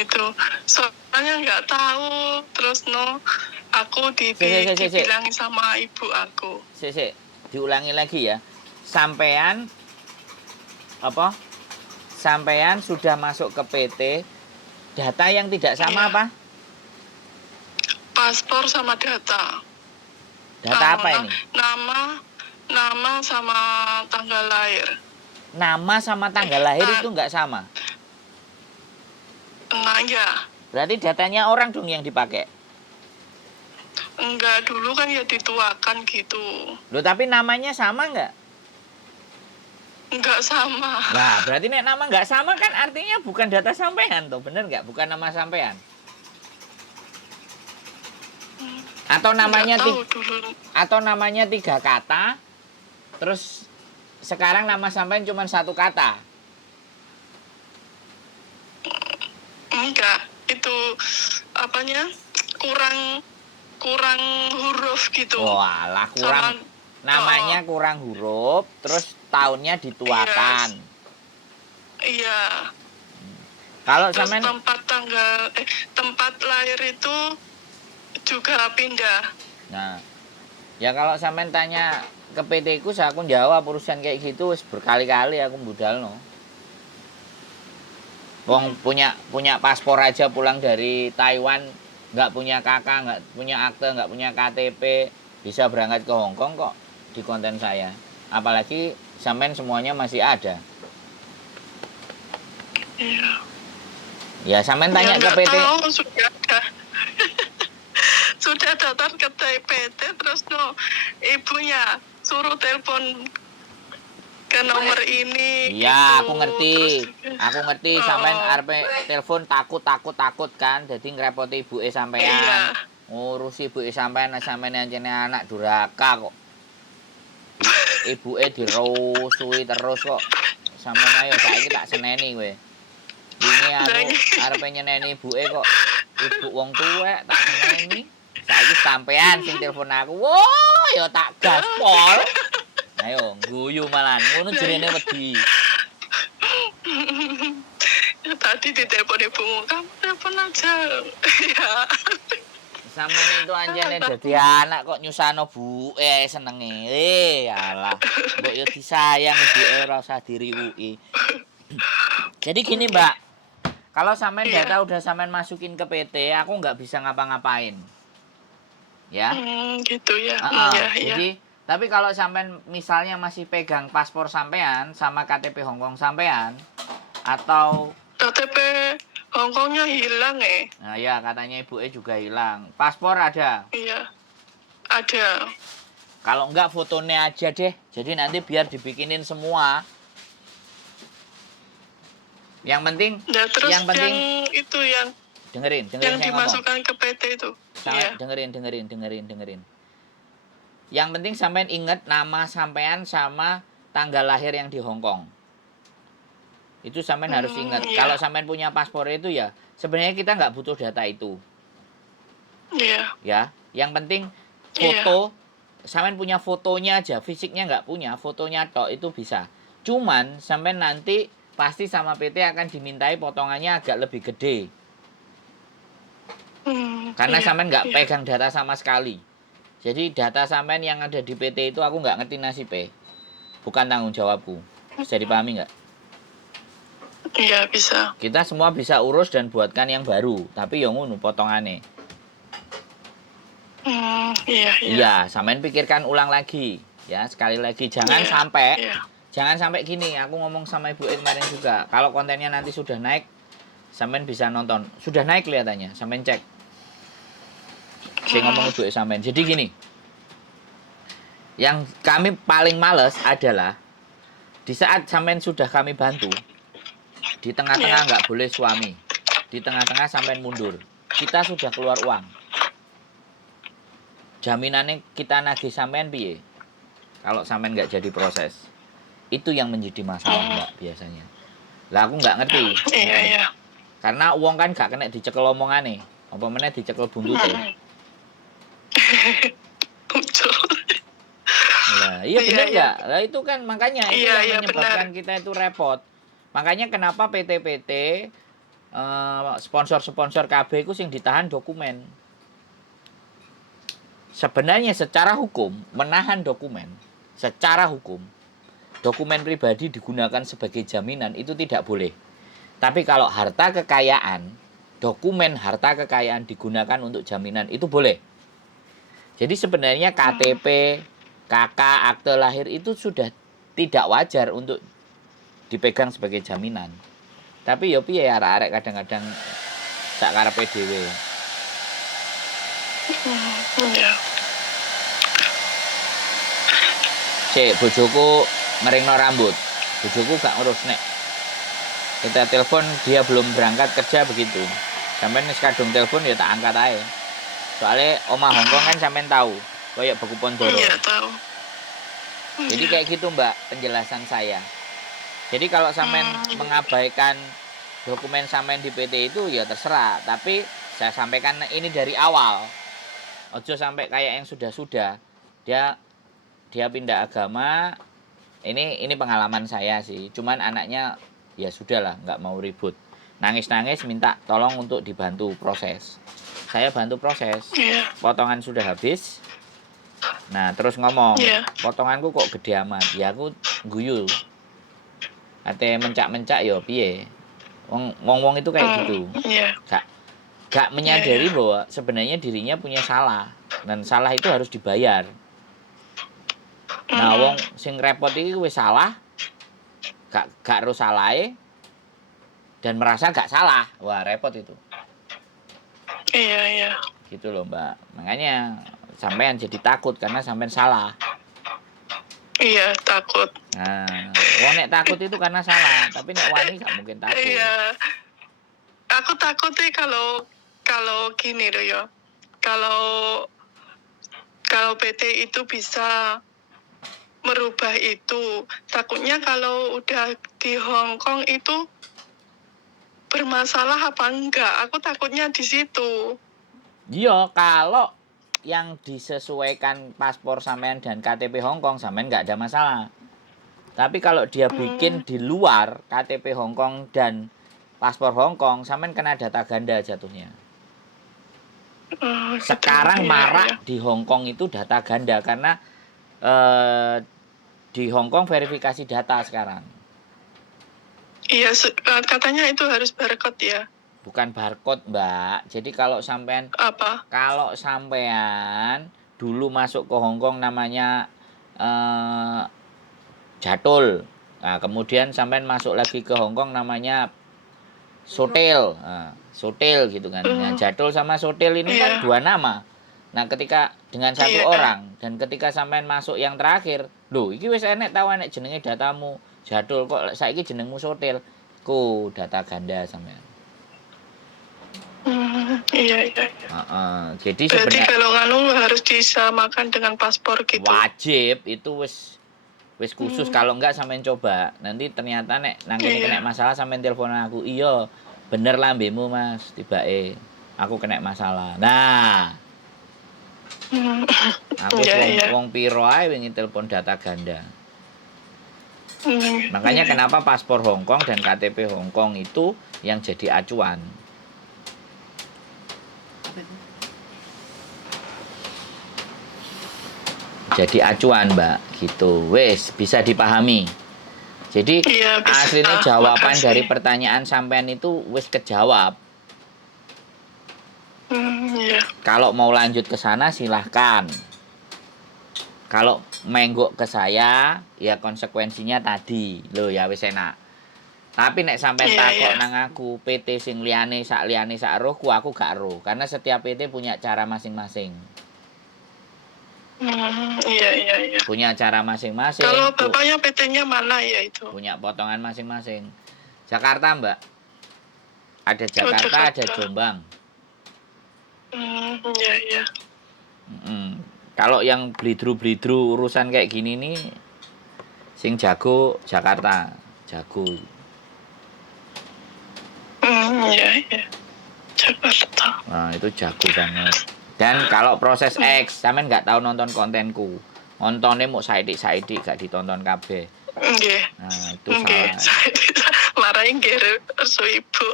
Itu soalnya nggak tahu, terus aku dibilangi sama ibu aku. Diulangi lagi ya. Sampean sudah masuk ke PT, data yang tidak sama apa? Paspor sama data. Data apa ini? Nama sama tanggal lahir. Nama sama tanggal lahir itu nggak sama? Ya. Berarti datanya orang dong yang dipakai? Enggak, dulu kan ya dituakan gitu. Loh, tapi namanya sama nggak? Enggak sama. Nah, berarti nek nama nggak sama kan artinya bukan data sampean tuh, bener nggak? Bukan nama sampean. Atau namanya 3 kata, terus sekarang nama sampean cuma 1 kata. Enggak, itu apanya? Kurang huruf gitu. Walah, namanya kurang huruf, terus tahunnya dituakan. Iya. Kalau terus sampean tempat lahir itu juga pindah. Nah, ya kalau sampean tanya ke PT ku, aku jawab urusan kayak gitu wis berkali-kali aku budalno. Wong punya paspor aja pulang dari Taiwan, nggak punya kakak, nggak punya akte, nggak punya KTP, bisa berangkat ke Hong Kong kok di konten saya. Apalagi sampean semuanya masih ada. Iya. Ya sampean tanya ke PT. Tahu, sudah datang ke PT, terus ibunya suruh telepon ke nomor ini. Iya, aku ngerti. Sampean arep telepon takut kan, jadi ngrepoti ibuke sampean. Iya. Ngurusi ibuke sampean anjene anak durhaka kok. Ibuke dirusui terus kok. Sampean ayo saiki tak seneni kowe. Ini aku arep nyeneni ibuke kok. Ibu wong tuwek tak seneni. Saiki sampean sing telepon aku. Wo, ya tak gaspol. Ayo, guyu malan. Ngono jerene wedi. Tadi ditelepon ibumu, kamu telepon aja. Ya. Sampeyan itu anjene dadi anak kok nyusano buke senenge. Alah, mbok yo disayang ibuke ora usah diriwuki. Jadi gini, Mbak. Kalau sampean data udah sampean masukin ke PT, aku nggak bisa ngapa-ngapain. Ya? Gitu ya. Jadi, tapi kalau sampean misalnya masih pegang paspor sampean sama KTP Hongkong sampean atau KTP Hongkongnya hilang Nah ya, katanya ibunya juga hilang. Paspor ada? Iya, ada. Kalau enggak fotonya aja deh. Jadi nanti biar dibikinin semua. Yang penting yang itu yang dengerin yang dimasukkan ngomong. ke PT itu. Iya. Dengerin. Yang penting sampean ingat nama sampean sama tanggal lahir yang di Hongkong. Itu sampean harus ingat. Iya. Kalau sampean punya paspor itu ya, sebenarnya kita nggak butuh data itu. Iya. Ya, yang penting foto. Sampean punya fotonya aja, fisiknya nggak punya, fotonya tok itu bisa. Cuman sampean nanti pasti sama PT akan dimintai potongannya agak lebih gede. Karena sampean nggak pegang data sama sekali. Jadi data sampean yang ada di PT itu aku nggak ngerti nasibnya. Bukan tanggung jawabku. Bisa dipahami nggak? Iya, bisa. Kita semua bisa urus dan buatkan yang baru, tapi yang ngono potongannya. Iya, sampean pikirkan ulang lagi. Ya, sekali lagi jangan sampai gini. Aku ngomong sama Ibu kemarin juga. Kalau kontennya nanti sudah naik, sampean bisa nonton. Sudah naik kelihatannya, sampean cek. Saya ngomong Ibu sampean. Jadi gini. Yang kami paling males adalah di saat sampean sudah kami bantu, di tengah-tengah nggak boleh suami. Di tengah-tengah sampean mundur. Kita sudah keluar uang. Jaminannya kita nagih sampean piye? Kalau sampean nggak jadi proses. Itu yang menjadi masalah, Mbak, biasanya. Lah aku nggak ngerti. Iya. Karena uang kan gak kena dicekel omongane. Apa meneh dicekel buntute. Lah, iya benar enggak? Lah itu kan makanya itu yang menyebabkan kita itu repot. Makanya kenapa PT-PT sponsor-sponsor KB iku sing ditahan dokumen. Sebenarnya secara hukum menahan dokumen, secara hukum dokumen pribadi digunakan sebagai jaminan itu tidak boleh. Tapi kalau harta kekayaan, dokumen harta kekayaan digunakan untuk jaminan itu boleh. Jadi sebenarnya KTP, KK, akte lahir itu sudah tidak wajar untuk dipegang sebagai jaminan. Tapi yo piye arek-arek kadang-kadang sak karepe dhewe. Iya. Cek bojoku ngeringno rambut. Bojoku gak ngurus nek. Kita telepon dia belum berangkat kerja begitu. Sampai nih kadung telepon ya tak angkat aja. Soalnya omah Hongkong kan sampean tahu, kayak Beku Pondoro. Iya, tahu. Jadi kayak gitu Mbak penjelasan saya. Jadi kalau sampean mengabaikan dokumen sampean di PT itu ya terserah. Tapi saya sampaikan ini dari awal. Ojo sampai kayak yang sudah-sudah. Dia pindah agama. Ini pengalaman saya sih. Cuman anaknya ya sudahlah, nggak mau ribut. Nangis-nangis minta tolong untuk dibantu proses. Saya bantu proses. Potongan sudah habis. Nah, terus ngomong, potonganku kok gede amat. Ya aku guyu. Ate mencak-mencak ya piye. Wong-wong itu kayak gitu. Gak menyadari bahwa sebenarnya dirinya punya salah. Dan salah itu harus dibayar. Nah, wong sing repot iki wis salah. Gak harus salahe. Dan merasa gak salah. Wah, repot itu. Iya. Gitu loh, Mbak. Makanya sampean jadi takut karena sampean salah. Iya, takut. Nah, wong nek takut itu karena salah, tapi nek wani gak mungkin takut. Iya. Aku takut sih kalau gini loh ya. Kalau PT itu bisa merubah itu. Takutnya kalau udah di Hong Kong itu bermasalah apa enggak? Aku takutnya di situ. Iya, kalau yang disesuaikan paspor sampean dan KTP Hong Kong sampean nggak ada masalah. Tapi kalau dia bikin di luar KTP Hong Kong dan paspor Hong Kong, sampean kena data ganda jatuhnya. Sekarang marak di Hong Kong itu data ganda karena di Hong Kong verifikasi data sekarang. Iya, katanya itu harus barcode ya. Bukan barcode, Mbak. Jadi kalau sampean dulu masuk ke Hong Kong namanya Jatul. Nah, kemudian sampean masuk lagi ke Hong Kong namanya Sotel. Nah, Sotel gitu kan. Nah, Jatul sama Sotel ini kan dua nama. Nah, ketika dengan satu orang dan ketika sampean masuk yang terakhir, lho iki wis enek tau enek jenenge datamu. Jatul kok saiki jenengmu Sotel. Ku data ganda sampean. Iya. Jadi berarti kalau nganu harus disamakan dengan paspor gitu. Wajib itu wis khusus. Kalau enggak sampean coba. Nanti ternyata nek nang kene kena masalah sampean telepon aku. Iya, bener lambemu Mas, tibake. Aku kena masalah. Nah. Aku wong piro ae wingi telepon data ganda. Makanya kenapa paspor Hong Kong dan KTP Hong Kong itu yang jadi acuan. Jadi acuan, Mbak, gitu. Wes bisa dipahami. Jadi aslinya jawaban dari pertanyaan sampean itu wes kejawab. Kalau mau lanjut ke sana silahkan. Kalau menggok ke saya, ya konsekuensinya tadi. Loh ya wis enak. Tapi nek sampean takok nang aku PT sing liyane sak rohku, aku gak roh. Karena setiap PT punya cara masing-masing. Iya. Punya cara masing-masing. Kalau bapaknya PT-nya mana ya itu? Punya potongan masing-masing. Jakarta, Mbak. Ada Jakarta, ada Jombang. Iya. Kalau yang blidru urusan kayak gini nih, sing jago Jakarta, jago. Iya. Jakarta. Nah, itu jago banget. Dan kalau proses X, sampean nggak tahu nonton kontenku. Nontonnya mau saidik gak ditonton kabeh. Nggih. Nah, itu Nggih. salah. Marahin nggih restu Ibu.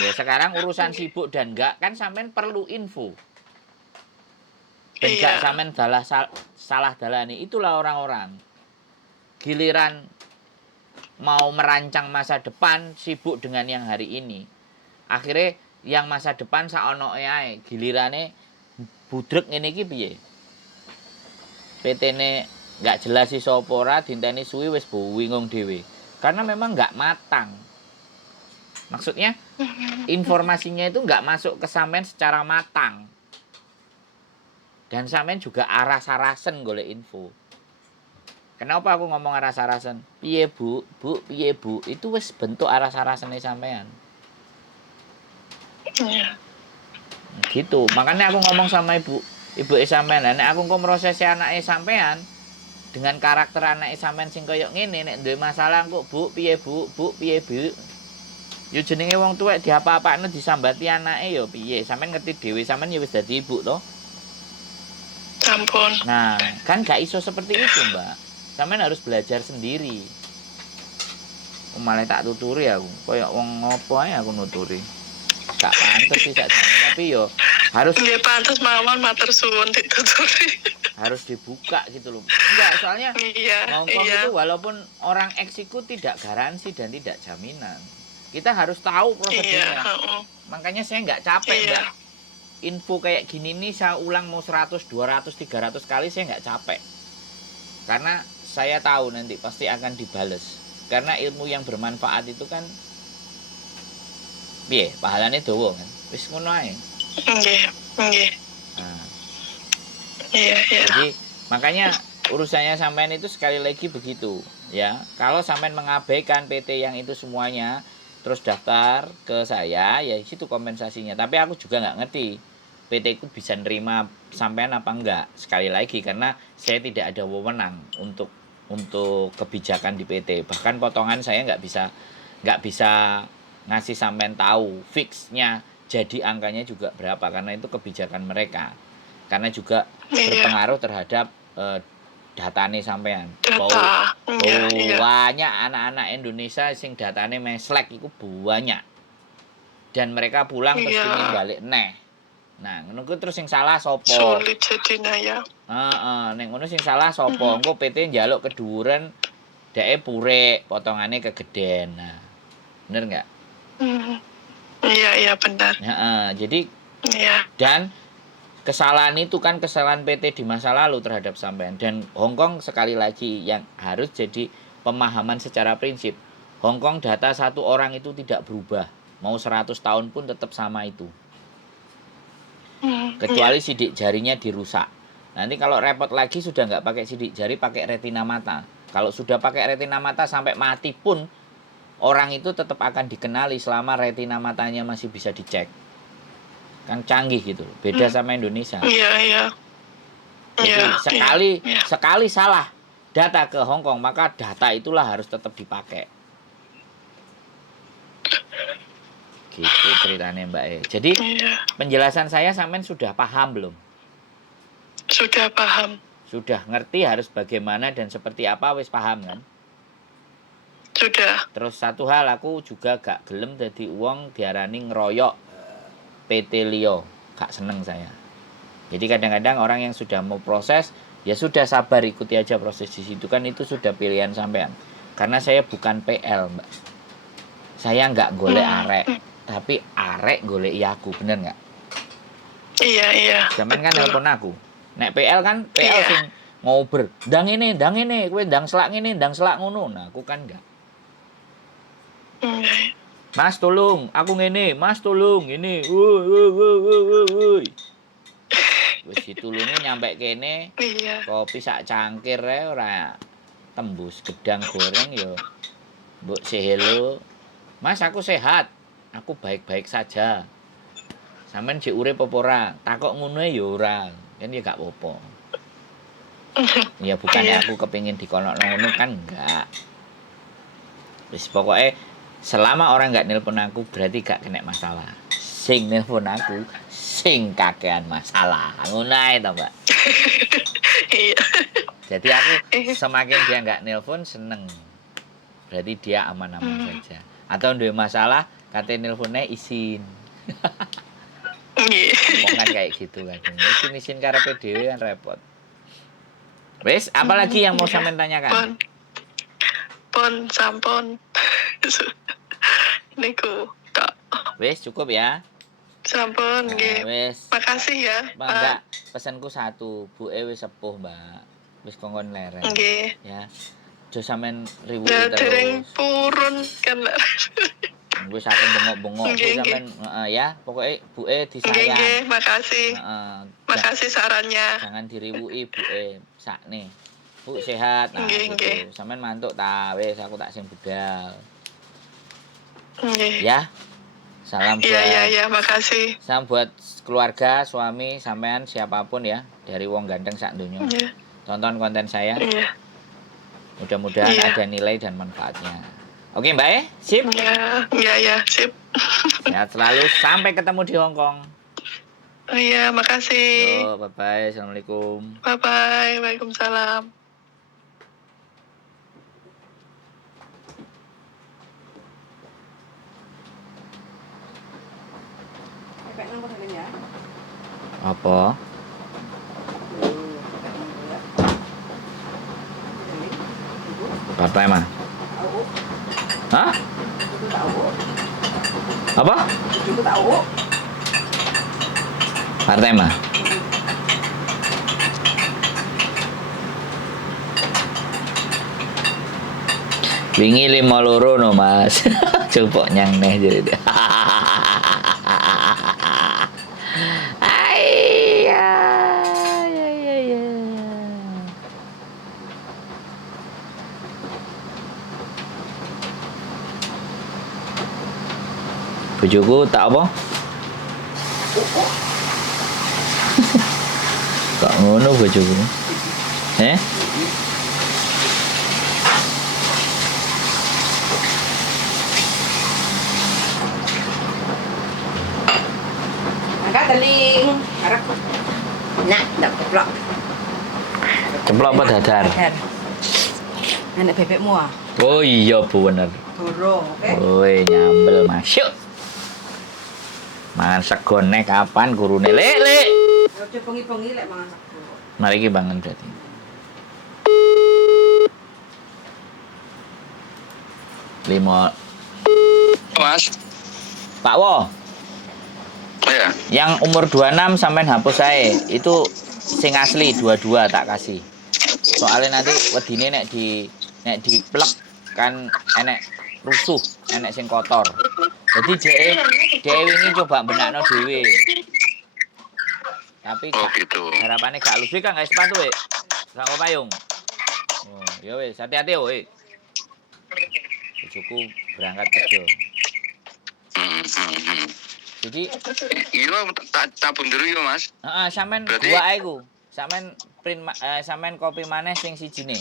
Ya sekarang urusan sibuk dan enggak kan sampean perlu info. Ben gak Iya. sampean salah dalani. Itulah orang-orang. Giliran mau merancang masa depan sibuk dengan yang hari ini. Akhirnya yang masa depan saonoke ae, gilirane budrek ngene iki piye? PT-ne nggak jelas si sapa ora dinteni suwi wis bingung dhewe. Karena memang nggak matang. Maksudnya informasinya itu nggak masuk ke sampean secara matang. Dan sampean juga aras-arasen golek info. Kenapa aku ngomong aras-arasen? Piye Bu? Bu, piye Bu? Itu wis bentuk aras-arasene sampean. Iya. Gitu. Makanya aku ngomong sama ibu sampean, nek aku engko mrosesi anake sampean dengan karakter anake sampean sing kaya ngene, nek duwe masalah kok Bu, piye Bu? Bu, piye Bu? Yo jenenge wong tuwek diapa-apakno disambati anake yo piye? Sampean ngerti dhewe, sampean ya wis dadi ibu to. Ampun. Nah, kan gak iso seperti itu, Mbak. Sampean harus belajar sendiri. Malah tak tuturi aku. Kaya wong ngopo ae aku nuturi. Gak pantes sih sakjane, tapi yo harus Nggih pantes mawon matur suwun dituturi. harus dibuka gitu loh. Enggak, soalnya Iya, ngongkong iya. itu walaupun orang eks itu tidak garansi dan tidak jaminan. Kita harus tahu Iya, prosedurnya. heeh. Makanya saya nggak capek, Iya. Mbak. Info kayak gini nih saya ulang mau 100, 200, 300 kali saya nggak capek. Karena saya tahu nanti pasti akan dibales. Karena ilmu yang bermanfaat itu kan piye, pahalane dawa kan. Wis ngono ae. Nggih, nggih. Nah, Iya, iya. jadi makanya urusannya sampean itu sekali lagi begitu ya. Kalau sampean mengabaikan PT yang itu semuanya terus daftar ke saya ya situ kompensasinya. Tapi aku juga nggak ngerti PT ku bisa nerima sampean apa enggak. Sekali lagi karena saya tidak ada wewenang untuk kebijakan di PT. Bahkan potongan saya nggak bisa ngasih sampean tahu fixnya jadi angkanya juga berapa karena itu kebijakan mereka. Karena juga berpengaruh terhadap datane sampean. Data. Iya, iya. Banyak anak-anak Indonesia sing datane meslek iku banyak. Dan mereka pulang terus Iya. pengin balik neh. Nah, ngono ku terus sing salah sapa? Sulit jadinya ya. Heeh, nek ngono sing salah sapa? Engko PT njaluk keduren dheke purek, potongane kegeden. Nah, bener enggak? Iya, iya benar. Heeh, jadi Iya. dan kesalahan itu kan kesalahan PT di masa lalu terhadap sampean dan Hongkong sekali lagi yang harus jadi pemahaman secara prinsip. Hongkong data satu orang itu tidak berubah. Mau 100 tahun pun tetap sama itu. Kecuali sidik jarinya dirusak. Nanti kalau repot lagi sudah nggak pakai sidik jari, pakai retina mata. Kalau sudah pakai retina mata sampai mati pun orang itu tetap akan dikenali selama retina matanya masih bisa dicek. Kan canggih gitu, beda sama Indonesia. Iya, iya. Jadi Iya. sekali salah data ke Hongkong, maka data itulah harus tetap dipakai. Gitu ceritanya Mbak E. Jadi Iya. penjelasan saya sampean sudah paham belum? Sudah paham. Sudah ngerti harus bagaimana dan seperti apa wis paham kan? Sudah. Terus satu hal aku juga gak gelem dadi uang diarani ngeroyok PT Lio, gak seneng saya. Jadi kadang-kadang orang yang sudah mau proses ya sudah sabar ikuti aja proses di situ kan itu sudah pilihan sampean. Karena saya bukan PL, Mbak. Saya nggak golek arek, tapi arek golek aku, bener nggak? Iya, iya. Zaman kan nelpon aku. Nek PL kan PL Iya. sing ngober, ndang ini, kowe ndang selak ngene, ndang selak ngono. Nah, aku kan enggak. Mas tolong, aku ngene, Mas tolong ini. Woi. Wis ditulungi nyampe kene. Iya. Kopi sak cangkir ae ora tembus gedang goreng yo. Mbok say hello. Mas aku sehat. Aku baik-baik saja. Sampeyan jek urip apa ora? Takok ngono ya ora. Kan ya gak apa-apa. Ya bukannya aku kepingin dikonokno ngono kan enggak. Wis pokoke selama orang nggak nelpon aku berarti gak kena masalah. Sing nelpon aku sing kakean masalah. Ngono ae to, Mbak. Iya. Jadi aku semakin dia nggak nelpon seneng. Berarti dia aman-aman saja. Atau duwe masalah, katanya nelponnya izin. Nggih. Wong kan kayak gitu kan. Izin karepe dhewe kan repot. Wes, apalagi yang mau Iya. sampean tanyakan? Pon sampun. Niku tok. Wes, cukup ya. Sampun nggih. Wes. Makasih ya, Enggak, Pak. pesanku satu, buke wis sepuh, Mbak. Wis kongkon lereng. Nggih. Ya. Aja sampean riwuki Ya dereng terus. purun kan. Wis aku bengok-bengok Bu Nggih, sampean ya, pokoknya buke Nggih, disayang. nggih, makasih. Heeh. Makasih sarannya. Jangan diriwuki buke sakne. Bu sehat. Nah, Nggih, nggih. gitu. Sampean mantuk ta, wis aku tak sing budal. Nggih. Ya. Salam buat Iya, makasih. salam buat keluarga, suami, sampean siapapun ya, dari wong ganteng sak donya. Iya. Tonton konten saya. Iya. Mudah-mudahan Iya. ada nilai dan manfaatnya. Oke, Mbak, sip. Iya, sip. Sehat selalu, sampai ketemu di Hong Kong. Iya, makasih. Yo, bye-bye. Assalamualaikum. Bye-bye. Waalaikumsalam. Apa? Partai mah? Hah? Apa? Partai mah? Wingi 5 no, Mas. Coba nyang neh jadi. Bojoku tak apa? Kok ngono bojoku? Angkat teling, harap. Nak, nak ceplok. Ceplok apa dadar? Anak bebekmu ah. Oh iya Bu bener. Dorong, oke. Woi nyambel masuk. Mangan segone kapan gurune lek. Ojo bengi-bengi lek mangan sego. Mari ki bangun berarti. Lima. Mas, Pak Wo, ya. yang umur 26 sampean hapus saya. Itu sing asli 22 tak kasih. Soalnya nanti wedine nek diplek kan enek rusuh, enek sing kotor. Jadi dhek wingi coba benakno dhewe. Tapi Oh gitu. harapannya gak lusuh kan guys sepatu we. Sangko payung. Oh, ya wis, hati-hati we. Bojoku berangkat kerja. Jadi Iya, tak bundur yo Mas. heeh sampean Berarti- dua ae ku. Sampean kopi maneh sing sijine.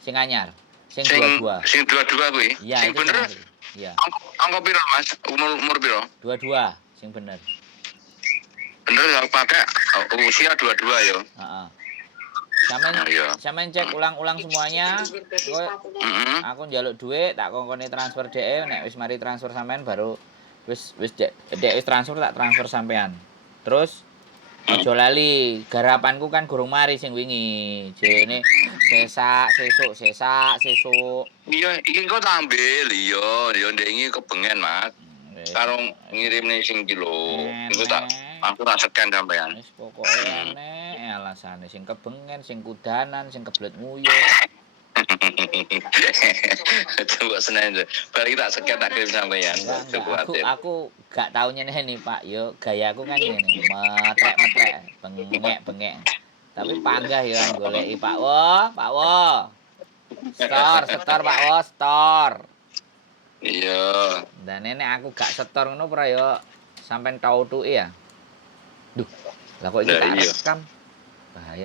Sing anyar. Sing dua-dua. Sing dua-dua kuwi. Iya, Sing itu bener. sing asli. Iya, Angka piro Mas? Umur piro? dua-dua sing bener. Bener ya pakai usia dua-dua yo. Heeh. Iya. Sampean cek ulang-ulang semuanya. Heeh. Aku njaluk duit, tak kongkoni transfer DE, nek wis mari transfer sampean baru wis DE wis transfer tak transfer sampean. Terus aja lali, garapanku kan gurung mari sing wingi. Jene sesuk. Iya, iki kok tak ambil. Iya ndek iki kebengen Mas. Karo ngirimne sing iki lho. Iku tak aku tak scan sampean. Wis pokoke aneh alasane sing kebengen, sing kudanan, sing kebelet nguyuh. Coba Senin. Balik tak scan tak kirim sampean. Coba Enggak, aku gak tau nyeneni Pak. Yo gayaku kan ngene, metrek-metrek, bengek. Tapi panggah yo goleki Pak Wo. Setor Pak Wo, setor. Iya. Dan nenek aku gak setor ngono ora yo sampean tau tuke ya. Duh, lah kok iki Lah tak iya. rekam. Bahaya.